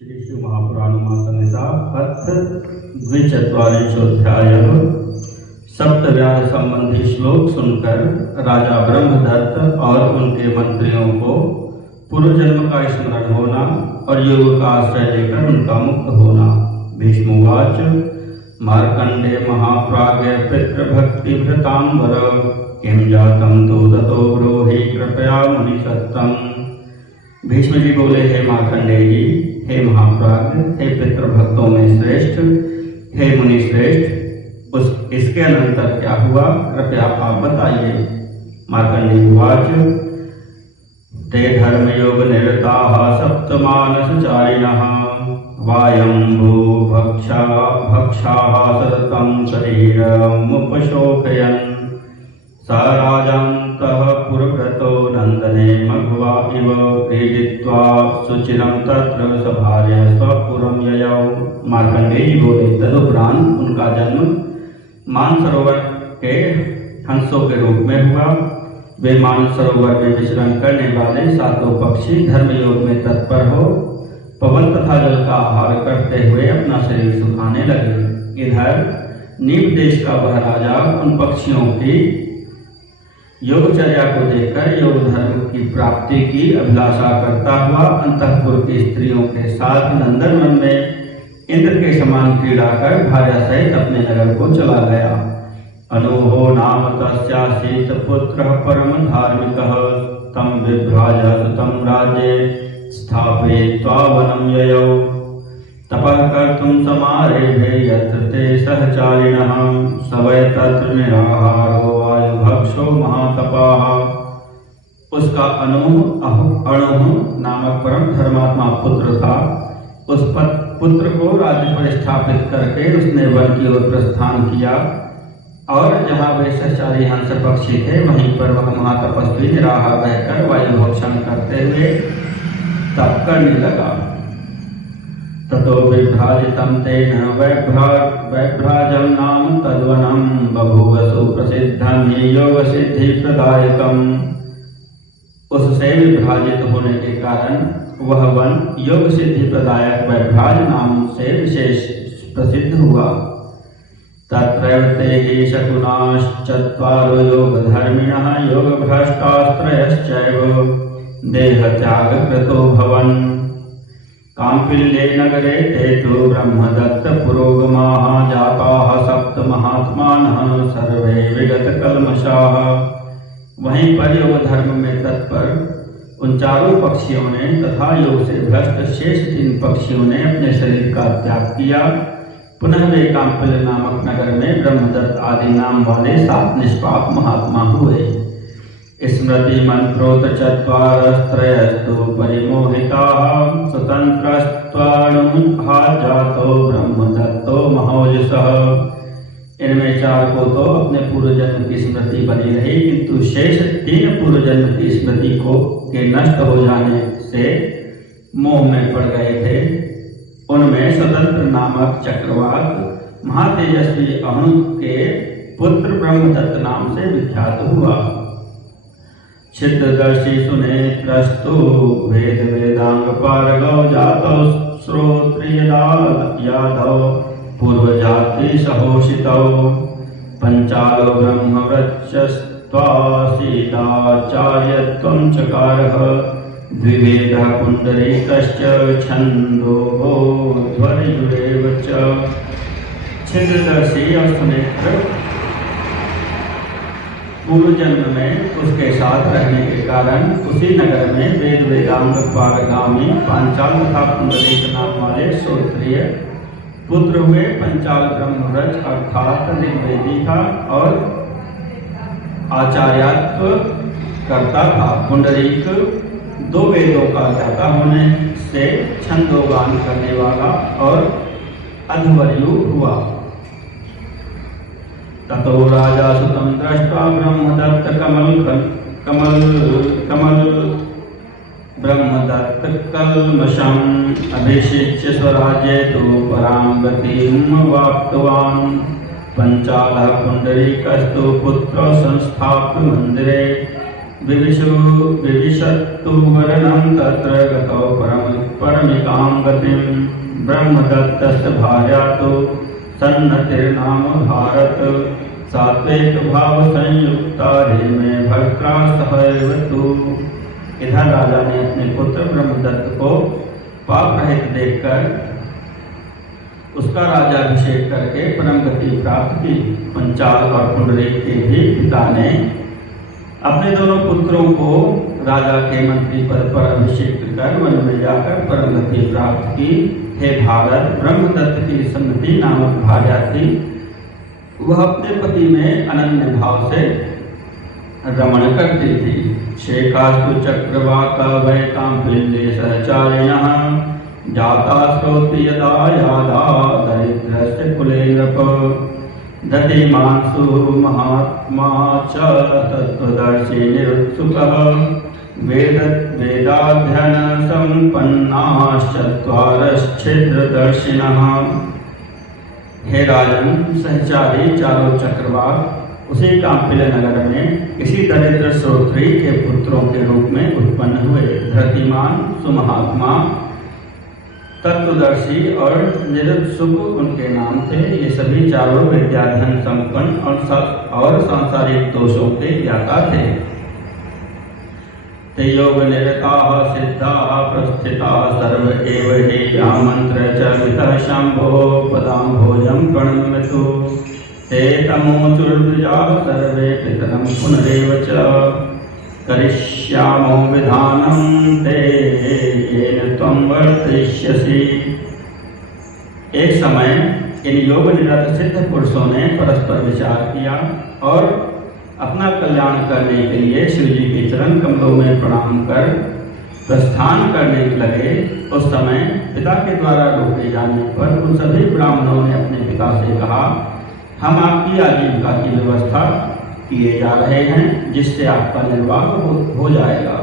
श्री शिव महापुराणमासंहिता अथ द्विचत्वारिंशोऽध्यायः। सप्तव्याध संबंधी श्लोक सुनकर राजा ब्रह्मदत्त और उनके मंत्रियों को पूर्व जन्म का स्मरण होना और योग का आश्रय लेकर उनका मुक्त होना। भीष्मोवाच मार्कंडे महाप्राज्ञ पितृभक्तिभृतांबर किं जातं तो ततो ब्रूहि कृपया मुनिसत्तम। भीष्म जी बोले, हे मार्कंडेय जी, हे महाप्राज्ञ, हे पितृभक्तों में श्रेष्ठ, हे मुनि श्रेष्ठ, इसके अनंतर क्या हुआ, कृपया आप बताइए। मार्कंडेय उवाच ते धर्मयोग निरताः सप्तमानसचारिणः वायम्भू भक्षाः सततं शरीरमुपशोकयन् स राजान्तः पुरव्रतो नन्दने मघवा इव क्रीडित्वा सुचिरं तत्र सभार्य स्वपुरं ययौ। मार्कंडेय जी बोले, तदुपरांत उनका जन्म मानसरोवर के हंसों के रूप में हुआ। वे मानसरोवर में विचरण करने वाले सातों पक्षी धर्मयोग में तत्पर हो पवन तथा जल का आहार करते हुए अपना शरीर सुखाने लगे। इधर नीम देश का वह राजा उन पक्षियों की योगचर्या को देखकर योग धर्म की प्राप्ति की अभिलाषा करता हुआ अंतःपुर की स्त्रियों के साथ नंदनवन में इंद्र के समान क्रीड़ा कर भार्या सहित अपने नगर को चला गया। अनूहो नाम तस्यासीत पुत्रः परम धार्मिकः तं विभ्राज सुतं राज्ये स्थापयित्वा वनं ययौ तपः कर्तुं समारेभे यत्र ते सहचारिणः स वै तत्र निराहारो वायुभक्षो महातपाः। उसका अणुः नामक परम धर्मात्मा पुत्र था। उस पुत्र को राज्य पर स्थापित करके उसने वन की ओर प्रस्थान किया और जहाँ वे सहचारी हंस पक्षी थे वहीं पर वह महातपस्वी निराहार रहकर वायु भक्षण करते हुए तप करने लगा। ततो विभ्राजितं तेन वैभ्राजं नाम तद्वनं बभूव सुप्रसिद्धं योगसिद्धिप्रदायकम्। उससे विभ्राजित होने के कारण वह वन योग सिद्धि प्रदायक वैभ्राज नाम से विशेष प्रसिद्ध हुआ। तत्रैव ते हि शकुनाश्चत्वारो योगधर्मिणः योगभ्रष्टास्त्रयश्चैव देहत्यागकृतो भवन्। काम्पिल्ये नगरे ते तु ब्रह्मदत्त पुरोगमाः जाताः सप्त महात्मानः सर्वे विगतकल्मषाः। वहीं पर योग धर्म में तत्पर उन चारों पक्षियों ने तथा योग से भ्रष्ट शेष 3 पक्षियों ने अपने शरीर का त्याग किया। पुनः वे काम्पिल नामक नगर में ब्रह्मदत्त आदि नाम वाले 7 निष्पाप महात्मा हुए। स्मृति मंत्रोत चत्वारस्त्रयस्तु परिमोहिताः स्वतंत्रस्त्वाणुमुखा जातो ब्रह्मदत्तो महोजसः। इनमें 4 को तो अपने पूर्व जन्म की स्मृति बनी रही, किंतु शेष 3 पूर्व जन्म की स्मृति के नष्ट हो जाने से मोह में पड़ गए थे। उनमें स्वतंत्र नामक चक्रवात महातेजस्वी अहनु के पुत्र ब्रह्मदत्त नाम से विख्यात हुआ। छिद्रदर्शी सुनेत्रस्तु वेद वेदांग पारगौ जातौ श्रोत्रियदादौ पूर्वजाति सहोषितौ पंचालो ब्रह्मवृक्षस्त्वासीदाचार्यत्वं चकारः द्विवेदः पुंडरीकश्च छन्दोः ध्वनियुरेव च। छिद्रदर्शी और सुनेत्र पूर्व जन्म में उसके साथ रहने के कारण उसी नगर में वेद वेदांग पारगामी पांचाल तथा पुंडरीक नाम वाले श्रोत्रिय पुत्र हुए। पंचाल ब्रह्मव्रज अर्थात ऋग्वेदी था और आचार्यत्व करता था। पुंडरीक 2 वेदों का ज्ञाता होने से छंदोगान करने वाला और अध्वर्यु हुआ। ततो राजा सुतं दृष्ट्वा ब्रह्मदत्त ब्रह्मदत्त कल्मषम् अभिषिच्य स्वराज्ये तु परां गतिं वाप्तवान्। पंचालः पुंडरीकस्तु पुत्र संस्थाप्य मंदिरे विविशत्तु वरनं तत्र गतौ परमिकां गतिं ब्रह्मदत्तस्य भार्या तु सन्नतिर्नाम भारत सात्विक भाव संयुक्ता रेमे भर्त्रा सहैव तु। इधर राजा ने अपने पुत्र ब्रह्मदत्त को पाप रहित देखकर उसका राज्याभिषेक करके परम गति प्राप्त की। पंचाल और पुंडरीक के भी पिता ने अपने दोनों पुत्रों को राजा के मंत्री पद पर अभिषेक कर वन में जाकर परम गति प्राप्त की। हे भारत, ब्रह्मदत्त की सन्नति नामक भार्या थी। वह अपने पति में अनन्य भाव से रमण करती थी। शेखास्तु चक्रवाक वैकांपिल्ले सहचारिणः जाता श्रोति यदा यादा दरिद्रस्य कुले नृप दधिमांसु महात्मा च तत्त्वदर्शी निरुत्सुकः वेदाध्ययन संपन्नाश्चत्वारश्छिद्रदर्शिनः। हे राजन, सहचारी चारों चक्रवाक उसी कांपिल नगर में किसी दरिद्र श्रोत्री के पुत्रों के रूप में उत्पन्न हुए। धृतिमान, सुमहात्मा, तत्वदर्शी और निरुत्सुक उनके नाम थे। ये सभी चारों विद्याधन संपन्न और सांसारिक दोषों के ज्ञाता थे। ते योग निरताः सिद्धाः प्रस्थिताः सर्व एव हि यामन्त्र च वितः शम्भो पदाम्भोजं प्रणम्यतु ते तमोचुर्विजाः सर्वे पितरं पुनरेव च करिष्यामो विधानं ते येन त्वं वर्तिष्यसि। एक समय इन योग निरत सिद्ध पुरुषों ने परस्पर विचार किया और अपना कल्याण करने के लिए शिव जी के चरण कमलों में प्रणाम कर प्रस्थान करने लगे। उस समय पिता के द्वारा रोके जाने पर उन सभी ब्राह्मणों ने अपने पिता से कहा, हम आपकी आजीविका की व्यवस्था किए जा रहे हैं, जिससे आपका निर्वाह हो जाएगा।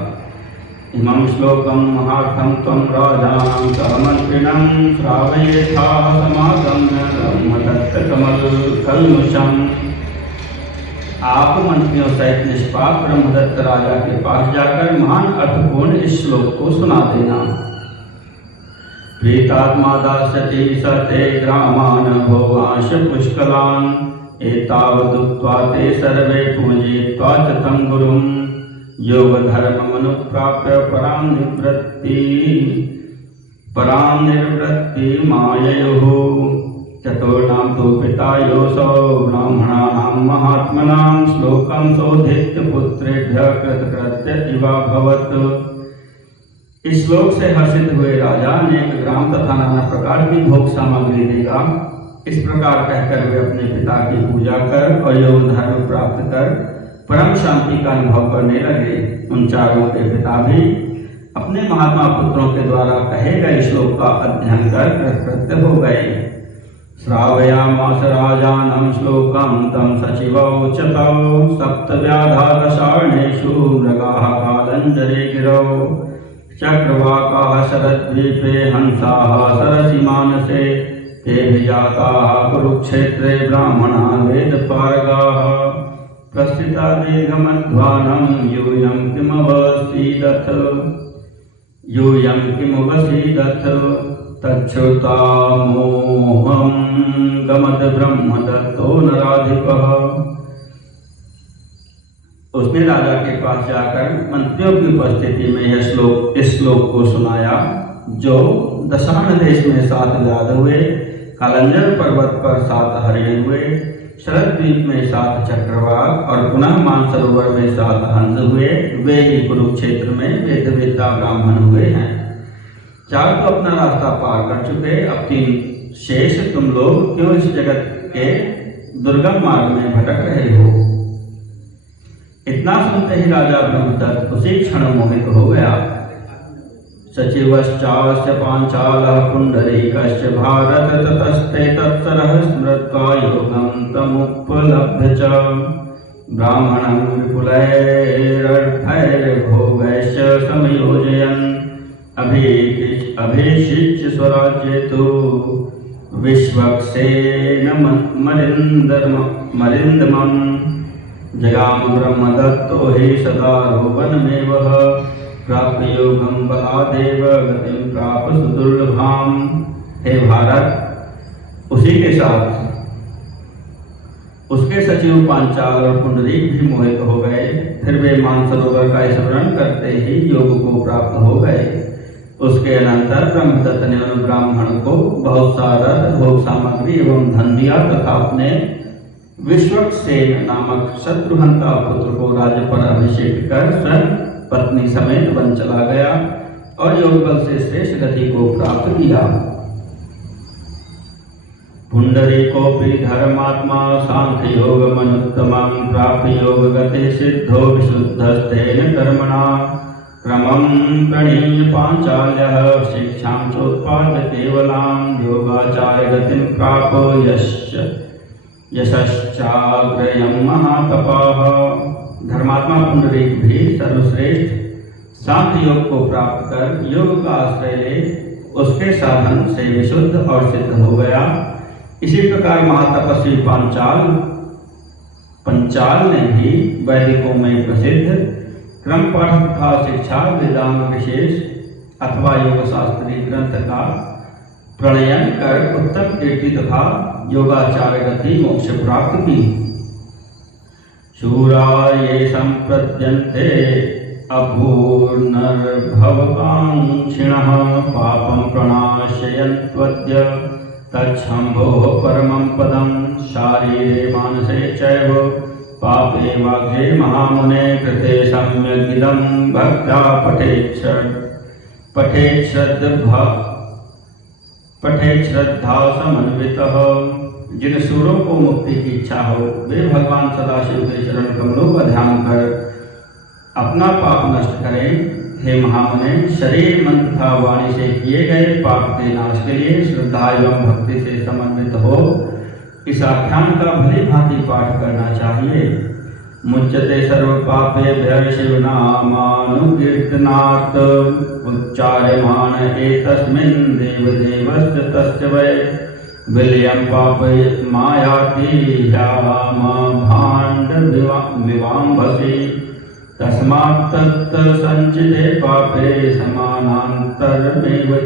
इमं श्लोकं महार्थं त्वं राजानं सहमन्त्रिणं श्रावयेथा समागम्य ब्रह्मदत्तकमलकल्मषम्। आप मंत्रियों सहित निष्पाप ब्रह्मदत्त राजा के पास जाकर महान अर्थपूर्ण इस श्लोक को सुना देना। प्रीतात्मा दास्यति सते ग्रामान भोगांश पुष्कलान् एतावदुक्त्वा ते सर्वे पूजयित्वा च तं गुरुं योग धर्ममनुप्राप्य परां निवृत्ति माययोः। चतुर्णां तु पिता योऽसौ ब्राह्मणानां महात्मनां श्लोकं शोधित्य पुत्रेभ्यः कृतकृत्य इवाभवत्। इस श्लोक से हर्षित हुए राजा अनेक ग्राम तथा नाना प्रकार की भोग सामग्री देगा। इस प्रकार कहकर वे अपने पिता की पूजा कर और योग धर्म प्राप्त कर परम शांति का अनुभव करने लगे। उन चारों के पिता भी अपने महात्मा पुत्रों के द्वारा कहे गए श्लोक का अध्ययन कर कृतकृत्य हो गए। श्रावयामास राजानं श्लोकं तं सचिवौ च तौ सप्तव्याधा दशार्णेषु मृगाः कालञ्जरे गिरौ चक्रवाकाः शरद्वीपे हंसाः सरसि मानसे ते विजाताः कुरुक्षेत्रे ब्राह्मणा वेदपारगाः प्रस्थिता दीर्घमध्वानं यूयं किमवसीदथ तच्छ्रुता मोहं गमद ब्रह्मदत्तो नराधिपः। उसने राजा के पास जाकर मंत्रियों की उपस्थिति में इस श्लोक को सुनाया, जो दशार्ण देश में 7 व्याध हुए, कालंजर पर्वत पर 7 हरिण हुए, शरद्वीप में 7 चक्रवाक और पुनः मानसरोवर में 7 हंस हुए। वे ही कुरुक्षेत्र में वेदवेत्ता ब्राह्मण हुए हैं। 4 तो अपना रास्ता पार कर चुके, अब 3 शेष तुम लोग क्यों इस जगत के दुर्गम मार्ग में भटक रहे हो। इतना सुनते ही राजा ब्रह्मदत्त उसी क्षण मोहित हो गया। सचिवश्चास्य पांचालः पुंडरीकश्च भारत ततस्ते तत्सरः स्मृत्वा योगं तमुपलभ्य च ब्राह्मणं विपुलैरर्थैर्भोगैश्च समयोजयन् अभिषिच्य स्वराज्ये तु विश्वक्सेन मरिन्दमम्। जगाम ब्रह्मदत्तो हि सदा रोपनमेव प्राप्य योगम बलादेव गतिम प्राप सुदुर्लभाम। हे भारत, उसी के साथ उसके सचिव पांचाल और पुंडरीक भी मोहित हो गए। फिर वे मानसरोवर का स्मरण करते ही योग को प्राप्त हो गए। उसके अनंतर ब्रह्मदत्त ने उन ब्राह्मण को बहुत सा रथ, भोग सामग्री एवं धन दिया तथा अपने विश्वक्सेन नामक शत्रुहंता पुत्र को राज्य पर अभिषेक कर स्वयं पत्नी समेत वन चला गया और योग बल से श्रेष्ठ गति को प्राप्त किया। पुंडरीकोऽपि धर्मात्मा सांख्य योग मनुत्तमं प्राप्य योग गति सिद्धो विशुद्धस्तेन कर्मणा क्रमं प्रणीय पांचाल्यः शिक्षां चोत्पाद्य केवलां योगाचार्य गतिं प्राप यशश्चाग्रयं महातपाः। धर्मात्मा पुंडरीक भी सर्वश्रेष्ठ सांख्य योग को प्राप्त कर योग का आश्रय ले उसके साधन से विशुद्ध और सिद्ध हो गया। इसी प्रकार महातपस्वी पंचाल ने भी वैदिकों में प्रसिद्ध क्रम पाठ तथा शिक्षा, वेदांग विशेष अथवा योग शास्त्रीय ग्रंथ का प्रणयन कर उत्तम कीर्ति तथा योगाचार्य गति मोक्ष प्राप्त की। शूरा ये संप्रद्यन्ते अभूर्नर्भवकांक्षिणः पापं प्रणाशयन्त्वद्य तच्छम्भोः परमं पदं शारीरे मानसे चैव पापे वाग्ये महामुने कृते सम्यगिदं भक्त्या पठेत् श्रद्धा समन्वितः। जिन सूरों को मुक्ति की इच्छा हो वे भगवान सदाशिव के चरण कमलों का ध्यान कर अपना पाप नष्ट करें। हे महामुने, शरीर, मन तथा वाणी से किए गए पाप के नाश के लिए श्रद्धा एवं भक्ति से समन्वित हो इस आख्यान का भली भांति पाठ करना चाहिए। मुच्यते सर्व पापेभ्यः शिवनामानुकीर्तनात् उच्चार्यमाण एतस्मिन् देवदेवस्य तस्य वै विलयं पापे मायाति ह्यामभाण्डमिवाम्भसि तस्मात् तत् संचिते पापे समानांतरमेव च।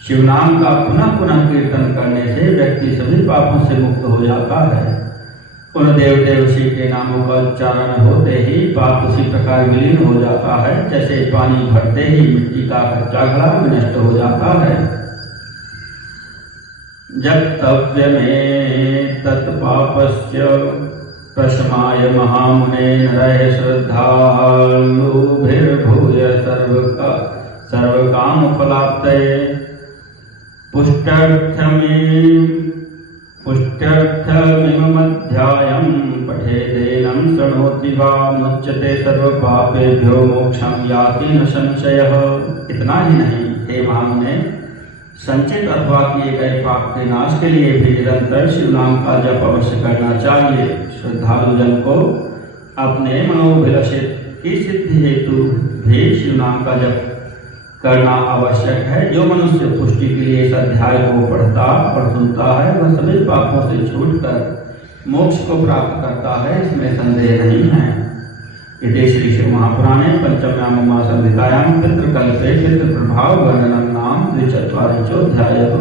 शिवनाम का पुनः पुनः कीर्तन करने से व्यक्ति सभी पापों से मुक्त हो जाता है। उन देवदेव शिव के नामों का उच्चारण होते ही पाप उसी प्रकार विलीन हो जाता है जैसे पानी भरते ही मिट्टी का कच्चा घड़ा विनष्ट हो जाता है। जप्तव्य में तत्पापस्य प्रशमाय महामुने नरः श्रद्धालुभिर्भूय सर्वकामफलाप्तये पुष्ट्यर्थमिममध्यायं पठेदेनं शृणोति वा मुच्यते सर्वपापेभ्यो मोक्षं याति न संशयः। इतना ही नहीं, हे महामुने, संचित अथवा किए गए पाप के नाश के लिए भी निरंतर शिव नाम का जप अवश्य करना चाहिए। श्रद्धालु जन को अपने मनोभिलषित की सिद्धि हेतु भी शिव नाम का जप करना आवश्यक है। जो मनुष्य पुष्टि के लिए इस अध्याय को पढ़ता और सुनता है वह सभी पापों से छूटकर मोक्ष को प्राप्त करता है, इसमें संदेह नहीं है। इति श्री शिव महापुराणे पंचम्यां संहितायां पितृकल्पे पितृप्रभाव वर्णनं नाम 24 अध्यायः।